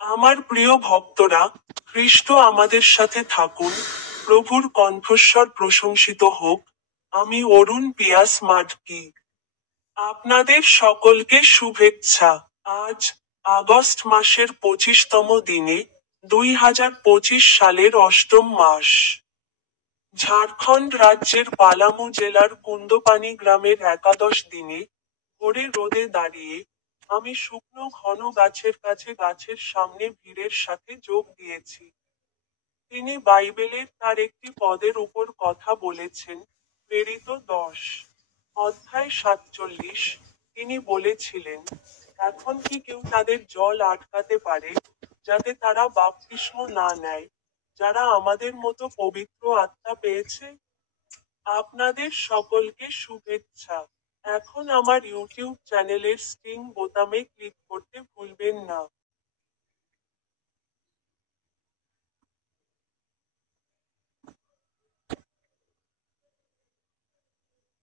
আমার প্রিয় ভক্তরা, খ্রিস্ট আমাদের সাথে থাকুন, প্রভুর কণ্ঠস্বর প্রশংসিত হোক। আমি অরুণ পিয়াস মাডকি। আপনাদের সকলকে শুভেচ্ছা। আজ আগস্ট মাসের 25তম দিনে, 2025 সালের অষ্টম মাস। ঝাড়খণ্ড রাজ্যের পালামু জেলার কুন্দপানি গ্রামের একাদশ দিনে, ভোরে রোদে দাঁড়িয়ে, আমি শুকনো ঘন গাছের কাছে গাছের সামনে ভিড়ের সাথে যোগ দিয়েছি। তিনি বাইবেলের তার একটি পদের উপর কথা বলেছেন, প্রেরিত 10 অধ্যায় 47। তিনি বলেছিলেন, এখন কি কেউ তাদের জল আটকাতে পারে, যাতে তারা বাপ্তিস্ম না নেয়, যারা আমাদের মতো পবিত্র আত্মা পেয়েছে? আপনাদের সকলকে শুভেচ্ছা। এখন আমার ইউটিউব চ্যানেলের স্টিং বোতামে ক্লিক করতে ভুলবেন না।